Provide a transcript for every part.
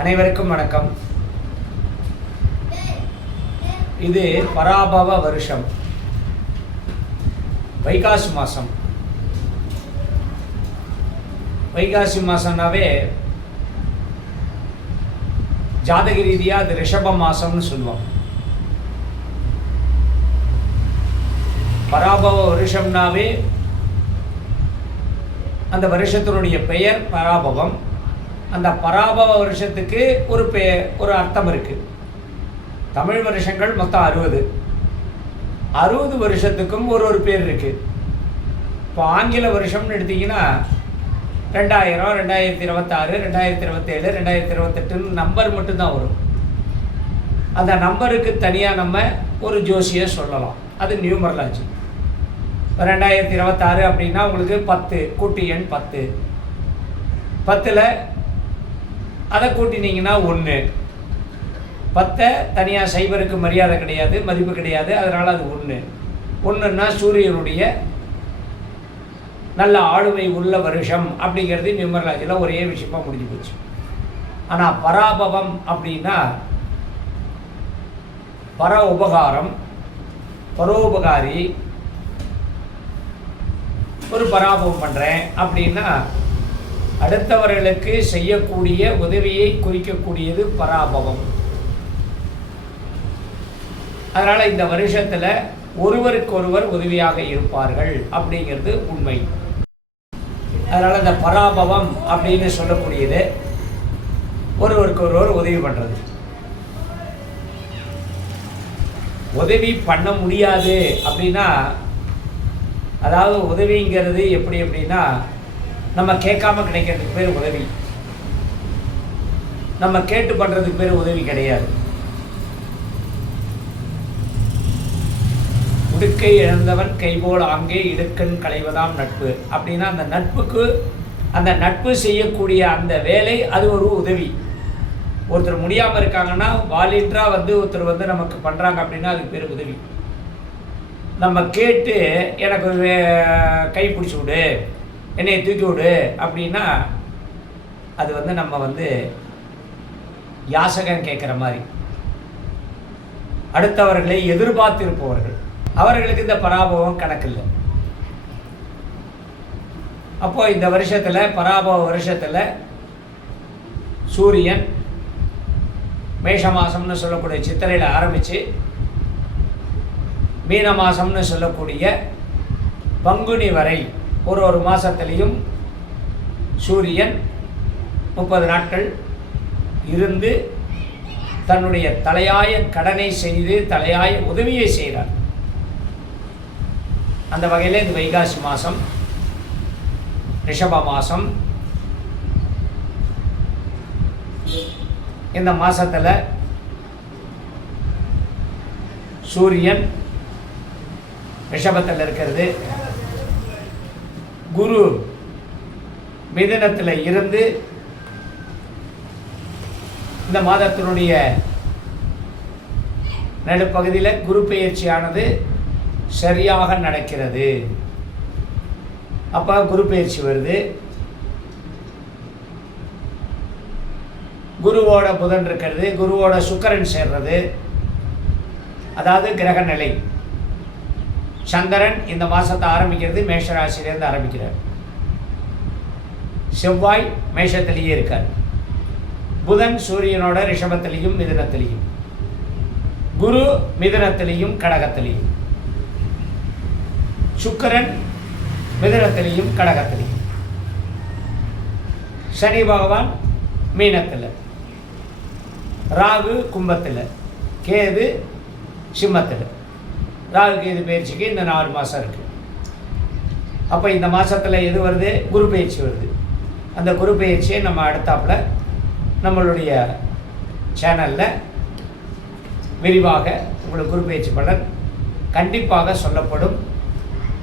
அனைவருக்கும் வணக்கம். இது பராபவ வருஷம், வைகாசி மாதம். வைகாசி மாதம்னாவே ஜாதக ரீதியாக அது ரிஷப மாதம்னு சொல்லுவோம். பராபவ வருஷம்னாவே அந்த வருஷத்தினுடைய பெயர் பராபவம். அந்த பராபவ வருஷத்துக்கு ஒரு அர்த்தம் இருக்குது. தமிழ் வருஷங்கள் மொத்தம் 60 வருஷத்துக்கும் ஒரு பேர் இருக்குது. இப்போ ஆங்கில வருஷம்னு எடுத்திங்கன்னா 2000, 2026, 2027, 2028 நம்பர் மட்டும்தான் வரும். அந்த நம்பருக்கு தனியாக நம்ம ஒரு ஜோசியை சொல்லலாம். அது நியூமரலாஜி. இப்போ 2026 அப்படின்னா உங்களுக்கு 10 கூட்டு எண் 10. 10ல் அதை கூட்டினீங்கன்னா 1. 10 தனியாக சைபருக்கு மரியாதை கிடையாது, மதிப்பு கிடையாது. அதனால் அது 1ன்னா சூரியனுடைய நல்ல ஆளுமை உள்ள வருஷம் அப்படிங்கிறது நியூமரலாஜியில் ஒரே விஷயமாக முடிஞ்சு போச்சு. ஆனால் பராபவம் அப்படின்னா பர உபகாரம், பரோபகாரி, ஒரு பராபவம் பண்ணுறேன் அப்படின்னா அடுத்தவர்களுக்கு செய்யக்கூடிய உதவியை குறிக்கக்கூடியது பராபவம். அதனால் இந்த வருஷத்தில் ஒருவருக்கொருவர் உதவியாக இருப்பார்கள் அப்படிங்கிறது உண்மை. அதனால் இந்த பராபவம் அப்படின்னு சொல்லக்கூடியது ஒருவருக்கொருவர் உதவி பண்ணுறது. உதவி பண்ண முடியாது அப்படின்னா, அதாவது உதவிங்கிறது எப்படி அப்படின்னா, நம்ம கேட்காம கிடைக்கிறதுக்கு பேர் உதவி, நம்ம கேட்டு பண்ணுறதுக்கு பேர் உதவி கிடையாது. உடுக்கை இழந்தவன் கைபோல் ஆங்கே இடுக்கண் களைவதாம் நட்பு அப்படின்னா, அந்த நட்பு செய்யக்கூடிய அந்த வேலை அது ஒரு உதவி. ஒருத்தர் முடியாமல் இருக்காங்கன்னா வாலின்றாக ஒருத்தர் நமக்கு பண்ணுறாங்க அப்படின்னா அதுக்கு பேர் உதவி. நம்ம கேட்டு எனக்கு ஒரு கை பிடிச்சி விடு, என்னை தூக்கி விடு அப்படின்னா அது நம்ம யாசகம் கேட்குற மாதிரி. அடுத்தவர்களை எதிர்பார்த்திருப்பவர்கள், அவர்களுக்கு இந்த பராபவம் கணக்கில்லை. அப்போது இந்த வருஷத்தில் பராபவ வருஷத்தில் சூரியன் மேஷ மாதம்னு சொல்லக்கூடிய சித்திரையில் ஆரம்பித்து மீன மாதம்னு சொல்லக்கூடிய பங்குனி வரை ஒரு மாதத்துலேயும் சூரியன் 30 நாட்கள் இருந்து தன்னுடைய தலையாய கடனை செய்து தலையாய உதவியை செய்கிறார். அந்த வகையில் இது வைகாசி மாதம், ரிஷப மாதம். இந்த மாதத்தில் சூரியன் ரிஷபத்தில் இருக்கிறது, குரு மிதுனத்தில் இருந்து இந்த மாதத்தினுடைய நடுப்பகுதியில் குரு பெயர்ச்சியானது சரியாக நடக்கிறது. அப்போ குரு பெயர்ச்சி வருது. குருவோட புதன் இருக்கிறது, குருவோட சுக்கிரன் சேர்றது, அதாவது கிரக நிலை. சந்திரன் இந்த மாதத்தை ஆரம்பிக்கிறது மேஷராசிலேருந்து ஆரம்பிக்கிறார். செவ்வாய் மேஷத்திலேயே இருக்கார். புதன் சூரியனோட ரிஷபத்திலையும் மிதுனத்திலையும், குரு மிதுனத்திலையும் கடகத்திலையும், சுக்கிரன் மிதுனத்திலையும் கடகத்திலையும், சனி பகவான் மீனத்தில், ராகு கும்பத்தில், கேது சிம்மத்தில். ராகு கேது பயிற்சிக்கு இந்த 4 மாதம் இருக்குது. அப்போ இந்த மாதத்தில் எது வருது? குரு பயிற்சி வருது. அந்த குரு பயிற்சியை நம்ம அடுத்தாப்பில் நம்மளுடைய சேனலில் விரிவாக உங்களுக்கு குரு பயிற்சி பலன் கண்டிப்பாக சொல்லப்படும்.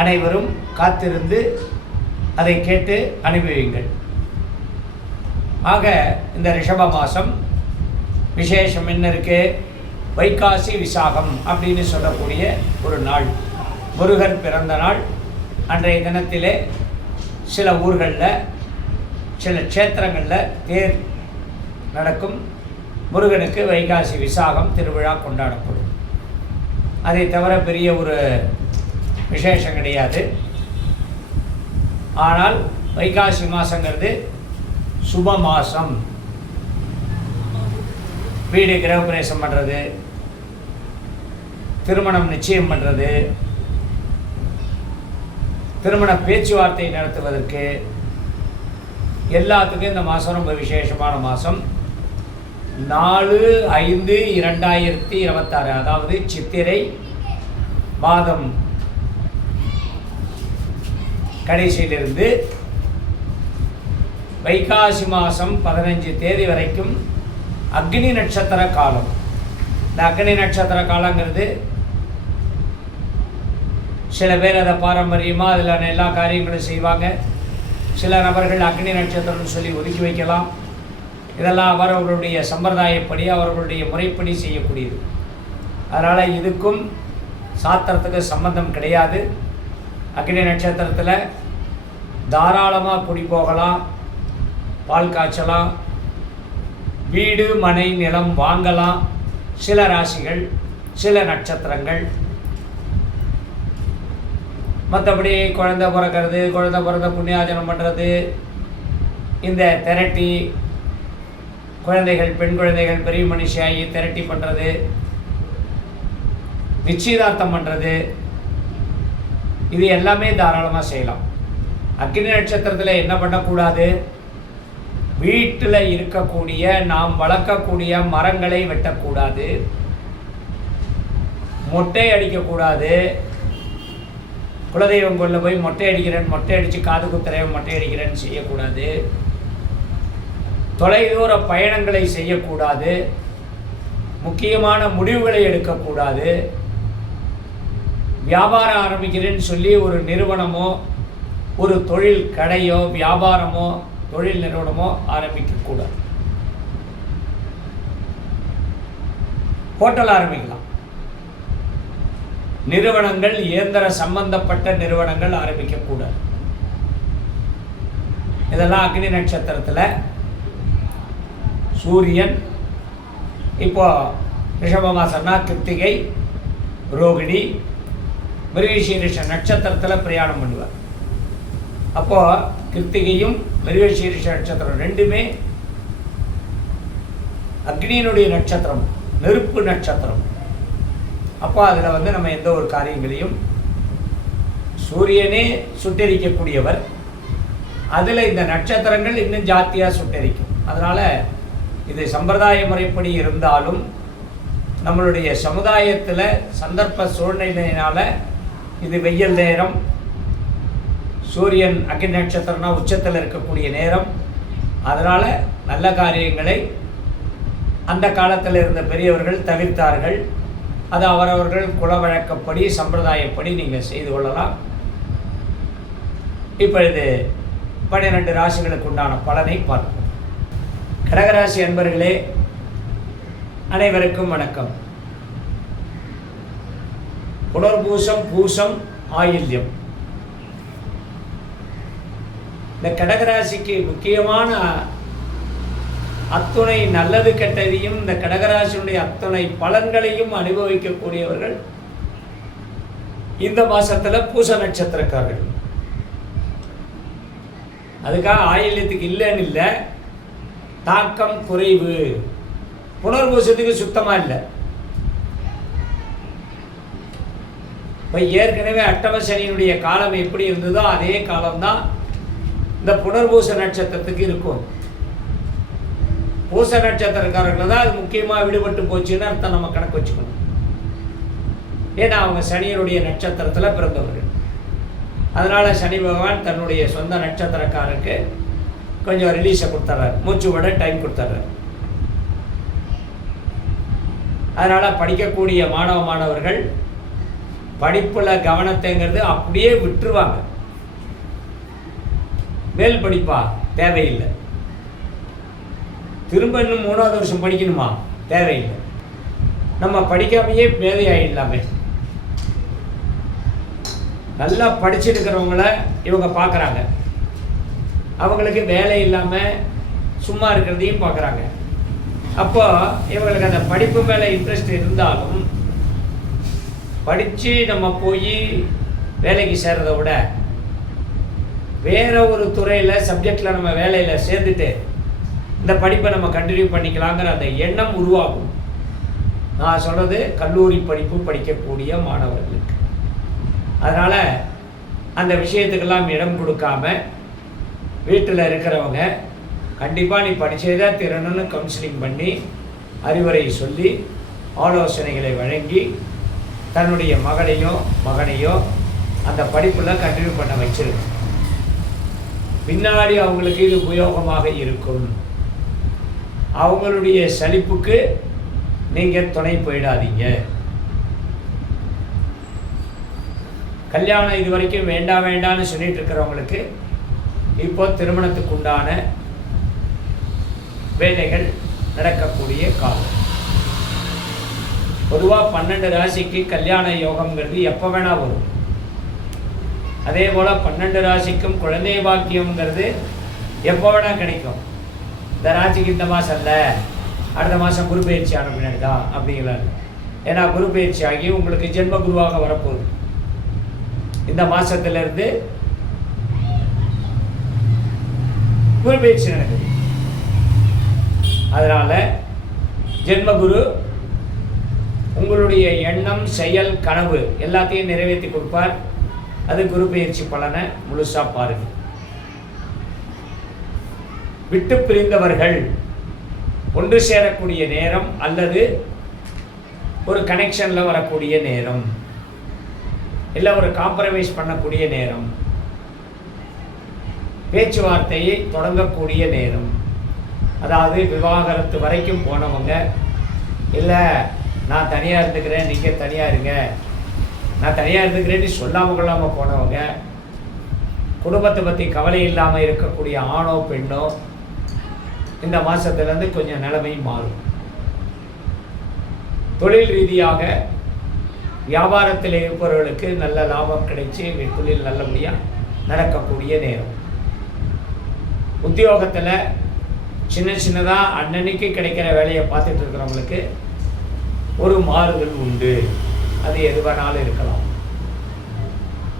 அனைவரும் காத்திருந்து அதை கேட்டு அனுபவியுங்கள். ஆக இந்த ரிஷப மாதம் விசேஷம் என்ன இருக்குது? வைகாசி விசாகம் அப்படின்னு சொல்லக்கூடிய ஒரு நாள், முருகன் பிறந்த நாள். அன்றைய தினத்திலே சில ஊர்களில் சில க்ஷேத்திரங்களில் தேர் நடக்கும். முருகனுக்கு வைகாசி விசாகம் திருவிழா கொண்டாடப்படும். அதை தவிர பெரிய ஒரு விசேஷம் கிடையாது. ஆனால் வைகாசி மாதங்கிறது சுப மாதம். வீடு கிரகப்பிரவேசம் பண்ணுறது, திருமணம் நிச்சயம் பண்ணுறது, திருமண பேச்சுவார்த்தை நடத்துவதற்கு எல்லாத்துக்கும் இந்த மாதம் ரொம்ப விசேஷமான மாதம். 4/5/2026, அதாவது சித்திரை மாதம் கடைசியிலிருந்து வைகாசி மாதம் 15 தேதி வரைக்கும் அக்னி நட்சத்திர காலம். இந்த அக்னி நட்சத்திர காலங்கிறது சில பேர் அதை பாரம்பரியமாக அதில் எல்லா காரியங்களும் செய்வாங்க. சில நபர்கள் அக்னி நட்சத்திரம்னு சொல்லி ஒதுக்கி வைக்கலாம். இதெல்லாம் அவர்களுடைய சம்பிரதாயப்படி அவர்களுடைய முறைப்படி செய்யக்கூடியது. அதனால் இதுக்கும் சாத்திரத்துக்கு சம்பந்தம் கிடையாது. அக்னி நட்சத்திரத்தில் தாராளமாக குடி போகலாம், பால் காய்ச்சலாம், வீடு மனை நிலம் வாங்கலாம். சில ராசிகள், சில நட்சத்திரங்கள். மற்றபடி குழந்தை பிறக்கிறது, குழந்தை பிறந்த புண்ணியாஜனம் பண்ணுறது, இந்த திரட்டி குழந்தைகள், பெண் குழந்தைகள் பெரிய மனுஷியாகி திரட்டி பண்ணுறது, நிச்சயதார்த்தம் பண்ணுறது, இது எல்லாமே தாராளமாக செய்யலாம். அக்னி நட்சத்திரத்தில் என்ன பண்ணக்கூடாது? வீட்டில் இருக்கக்கூடிய நாம் வளர்க்கக்கூடிய மரங்களை வெட்டக்கூடாது, மொட்டை அடிக்கக்கூடாது. குலதெய்வம் கொள்ள போய் மொட்டை அடிக்கிறேன், மொட்டை அடித்து காது குத்துறேன், மொட்டை அடிக்கிறேன்னு செய்யக்கூடாது. தொலைதூர பயணங்களை செய்யக்கூடாது. முக்கியமான முடிவுகளை எடுக்கக்கூடாது. வியாபாரம் ஆரம்பிக்கிறேன்னு சொல்லி ஒரு நிறுவனமோ ஒரு தொழில் கடையோ வியாபாரமோ தொழில் நிறுவனமோ ஆரம்பிக்கக்கூடாது. ஹோட்டல் ஆரம்பிக்கலாம். நிறுவனங்கள், இயந்திர சம்பந்தப்பட்ட நிறுவனங்கள் ஆரம்பிக்கக்கூடாது. இதெல்லாம் அக்னி நட்சத்திரத்தில் சூரியன் இப்போ ரிஷப மாசம்னா கிருத்திகை, ரோகிணி, மிருகசீரிஷ நட்சத்திரத்தில் பிரயாணம் பண்ணுவார். அப்போது கிருத்திகையும் மிருகசீரிஷ நட்சத்திரம் ரெண்டுமே அக்னியினுடைய நட்சத்திரம், நெருப்பு நட்சத்திரம். அப்போ அதில் நம்ம எந்த ஒரு காரியங்களையும் சூரியனே சுட்டெரிக்கக்கூடியவர், அதில் இந்த நட்சத்திரங்கள் இன்னும் ஜாத்தியாக சுட்டெரிக்கும். அதனால் இது சம்பிரதாய முறைப்படி இருந்தாலும் நம்மளுடைய சமுதாயத்தில் சந்தர்ப்ப சூழ்நிலையினால் இது வெயில் நேரம், சூரியன் அக்னி நட்சத்திரம்னா உச்சத்தில் இருக்கக்கூடிய நேரம். அதனால் நல்ல காரியங்களை அந்த காலத்தில் இருந்த பெரியவர்கள் தவிர்த்தார்கள். அது அவரவர்கள் குல வழக்கப்படி சம்பிரதாயப்படி நீங்கள் செய்து கொள்ளலாம். இப்பொழுது 12 ராசிகளுக்கு உண்டான பலனை பார்ப்போம். கடகராசி அன்பர்களே, அனைவருக்கும் வணக்கம். புனர்பூசம், பூசம், ஆயில்யம். இந்த கடகராசிக்கு முக்கியமான அத்துணை நல்லது கெட்டதையும் இந்த கடகராசியுடைய அத்துணை பலன்களையும் அனுபவிக்கக்கூடியவர்கள் இந்த மாசத்துல பூச நட்சத்திரக்காரர்கள். அதுக்காக ஆயில்யத்துக்கு இல்லைன்னு இல்லை, தாக்கம் குறைவு. புனர்பூசத்துக்கு சுத்தமாக இல்லை. இப்போ ஏற்கனவே அட்டம சனியினுடைய காலம் எப்படி இருந்ததோ அதே காலம்தான் இந்த புனர்பூச நட்சத்திரத்துக்கு இருக்கும். பூச நட்சத்திரக்காரர்கள் தான் அது முக்கியமாக விடுபட்டு போச்சுன்னு அர்த்தம் நம்ம கணக்கு வச்சுக்கணும். ஏன்னா அவங்க சனியினுடைய நட்சத்திரத்தில் பிறந்தவர்கள். அதனால் சனி பகவான் தன்னுடைய சொந்த நட்சத்திரக்காரருக்கு கொஞ்சம் ரிலீஸை கொடுத்துட்றாரு, மூச்சு விட டைம் கொடுத்துட்றாரு. அதனால் படிக்கக்கூடிய மாணவர்கள் படிப்பில் கவனத்தைங்கிறது அப்படியே விட்டுருவாங்க. மேல் படிப்பா தேவையில்லை, திரும்ப இன்னும் 3வது வருஷம் படிக்கணுமா தேவையில்லை, நம்ம படிக்காமையே மேதை ஆகிடலாமே. நல்லா படிச்சுட்டு இருக்கிறவங்கள இவங்க பார்க்குறாங்க, அவங்களுக்கு வேலை இல்லாமல் சும்மா இருக்கிறதையும் பார்க்குறாங்க. அப்போ இவங்களுக்கு அந்த படிப்பு மேலே இன்ட்ரெஸ்ட் இருந்தாலும் படித்து நம்ம போய் வேலைக்கு சேர்றதை விட வேறு ஒரு துறையில் சப்ஜெக்டில் நம்ம வேலையில் சேர்ந்துட்டு இந்த படிப்பை நம்ம கண்டினியூ பண்ணிக்கலாங்கிற அந்த எண்ணம் உருவாகும். நான் சொல்கிறது கல்லூரி படிப்பு படிக்கக்கூடிய மாணவர்களுக்கு. அதனால் அந்த விஷயத்துக்கெல்லாம் இடம் கொடுக்காம வீட்டில் இருக்கிறவங்க கண்டிப்பாக நீ படித்ததே திறனுன்னு கவுன்சிலிங் பண்ணி அறிவுரை சொல்லி ஆலோசனைகளை வழங்கி தன்னுடைய மகனையோ அந்த படிப்பில் கண்டினியூ பண்ண வச்சிருக்கு. பின்னாடி அவங்களுக்கு இது உபயோகமாக இருக்கும். அவங்களுடைய சலிப்புக்கு நீங்கள் துணை போயிடாதீங்க. கல்யாணம் இது வரைக்கும் வேண்டான்னு சொல்லிட்டு இருக்கிறவங்களுக்கு இப்போ திருமணத்துக்கு உண்டான வேலைகள் நடக்கக்கூடிய காலம். பொதுவாக 12 ராசிக்கு கல்யாண யோகம்ங்கிறது எப்போ வேணால் வரும். அதே போல் 12 ராசிக்கும் குழந்தை பாக்கியம்ங்கிறது எப்போ வேணால் கிடைக்கும். இந்த ராசிக்கு இந்த மாதம் இல்லை, அடுத்த மாதம் குரு பயிற்சி ஆன பின்னாடி தான் அப்படிங்கிறாரு. ஏன்னா குரு பயிற்சி ஆகி உங்களுக்கு ஜென்ம குருவாக வரப்போகுது. இந்த மாதத்துலேருந்து குரு பயிற்சி நடக்குது. அதனால் ஜென்மகுரு உங்களுடைய எண்ணம், செயல், கனவு எல்லாத்தையும் நிறைவேற்றி கொடுப்பார். அது குரு பயிற்சி பலனை முழுசாக பாருங்கள். விட்டு பிரிந்தவர்கள் ஒன்று சேரக்கூடிய நேரம் அல்லது ஒரு கனெக்ஷனில் வரக்கூடிய நேரம், இல்லை ஒரு காம்ப்ரமைஸ் பண்ணக்கூடிய நேரம், பேச்சுவார்த்தையை தொடங்கக்கூடிய நேரம். அதாவது விவாகரத்து வரைக்கும் போனவங்க, இல்லை நான் தனியாக இருந்துக்கிறேன் நீங்கள் தனியாக இருங்க, நான் தனியாக இருந்துக்கிறேன்னு சொல்லாமல் கொள்ளாமல் போனவங்க, குடும்பத்தை பற்றி கவலை இல்லாமல் இருக்கக்கூடிய ஆணோ பெண்ணோ இந்த மாதத்துலேருந்து கொஞ்சம் நிலைமை மாறும். தொழில் ரீதியாக வியாபாரத்தில் இருப்பவர்களுக்கு நல்ல லாபம் கிடைச்சி தொழில் நல்லபடியாக நடக்கக்கூடிய நேரம். உத்தியோகத்தில் சின்னதாக அன்னன்னைக்கு கிடைக்கிற வேலையை பார்த்துட்டு இருக்கிறவங்களுக்கு ஒரு மாறுதல் உண்டு. அது எது வேணாலும் இருக்கலாம்.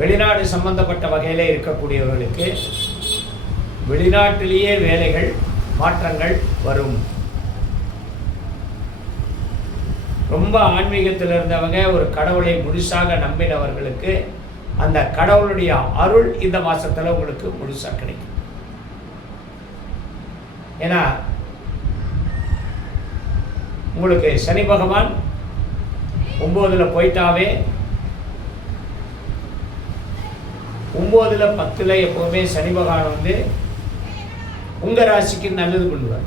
வெளிநாடு சம்பந்தப்பட்ட வகையில் இருக்கக்கூடியவர்களுக்கு வெளிநாட்டிலேயே வேலைகள் மாற்றங்கள் வரும். ரொம்ப ஆன்மீகத்தில் இருந்தவங்க, ஒரு கடவுளை முழுசாக நம்பினவர்களுக்கு அந்த கடவுளுடைய அருள் இந்த மாதத்தில் உங்களுக்கு முழுசாக கிடைக்கும். ஏன்னா உங்களுக்கு சனி பகவான் 9ல் போயிட்டாவே 9ல் 10ல் எப்போவுமே சனி பகவான் வந்து உங்கள் ராசிக்கு நல்லது பண்ணுவார்.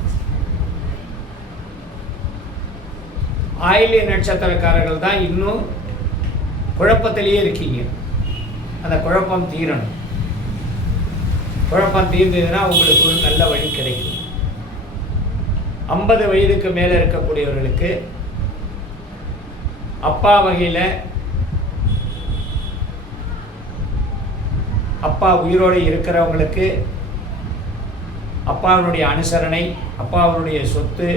ஆயில்ய நட்சத்திரக்காரர்கள் தான் இன்னும் குழப்பத்திலேயே இருக்கீங்க. அந்த குழப்பம் தீரணும். குழப்பம் தீர்ந்ததுன்னா உங்களுக்கு ஒரு நல்ல வழி கிடைக்கும். 50 வயதுக்கு மேலே இருக்கக்கூடியவர்களுக்கு அப்பா வகையில், அப்பா உயிரோடு இருக்கிறவங்களுக்கு அப்பாவினுடைய அனுசரணை, அப்பாவினுடைய சொத்து,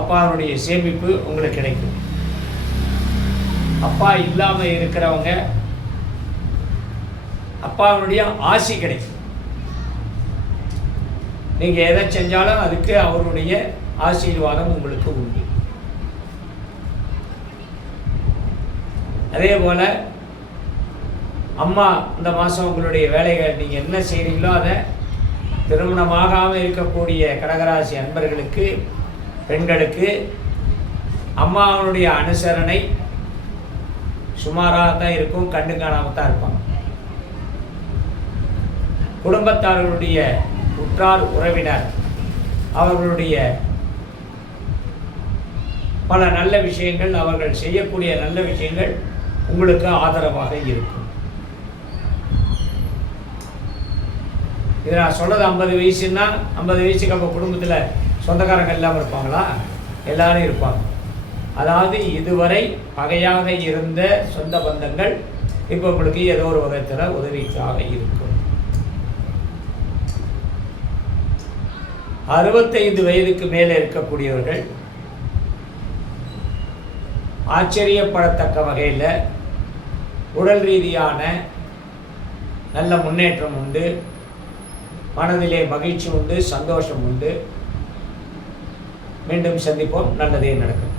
அப்பாவினுடைய சேமிப்பு உங்களுக்கு கிடைக்கும். அப்பா இல்லாமல் இருக்கிறவங்க அப்பாவினுடைய ஆசி கிடைக்கும். நீங்கள் எதை செஞ்சாலும் அதுக்கு அவருடைய ஆசீர்வாதம் உங்களுக்கு உண்டு. அதே போல் அம்மா இந்த மாதம் உங்களுடைய வேலைகள் நீங்கள் என்ன செய்கிறீங்களோ அதை திருமணமாகாமல் இருக்கக்கூடிய கடகராசி அன்பர்களுக்கு, பெண்களுக்கு அம்மாவனுடைய அனுசரணை சுமாராக தான் இருக்கும். கண்டு காணாமல் தான் இருப்பாங்க. குடும்பத்தார்களுடைய உற்றார் உறவினர் அவர்களுடைய பல நல்ல விஷயங்கள், அவர்கள் செய்யக்கூடிய நல்ல விஷயங்கள் உங்களுக்கு ஆதரவாக இருக்கும். இது நான் சொன்னது 50 வயசுன்னா 50 வயசுக்கு அப்போ குடும்பத்தில் சொந்தக்காரங்க இல்லாமல் இருப்பாங்களா? எல்லாரும் இருப்பாங்க. அதாவது இதுவரை பகையாக இருந்த சொந்த பந்தங்கள் இப்போ உங்களுக்கு ஏதோ ஒரு வகையில் உதவிக்காக இருக்கும். 65 வயதுக்கு மேலே இருக்கக்கூடியவர்கள் ஆச்சரியப்படத்தக்க வகையில் உடல் ரீதியான நல்ல முன்னேற்றம் உண்டு, மனதிலே மகிழ்ச்சி உண்டு, சந்தோஷம் உண்டு. மீண்டும் சந்திப்போம். நல்லதே நடக்கும்.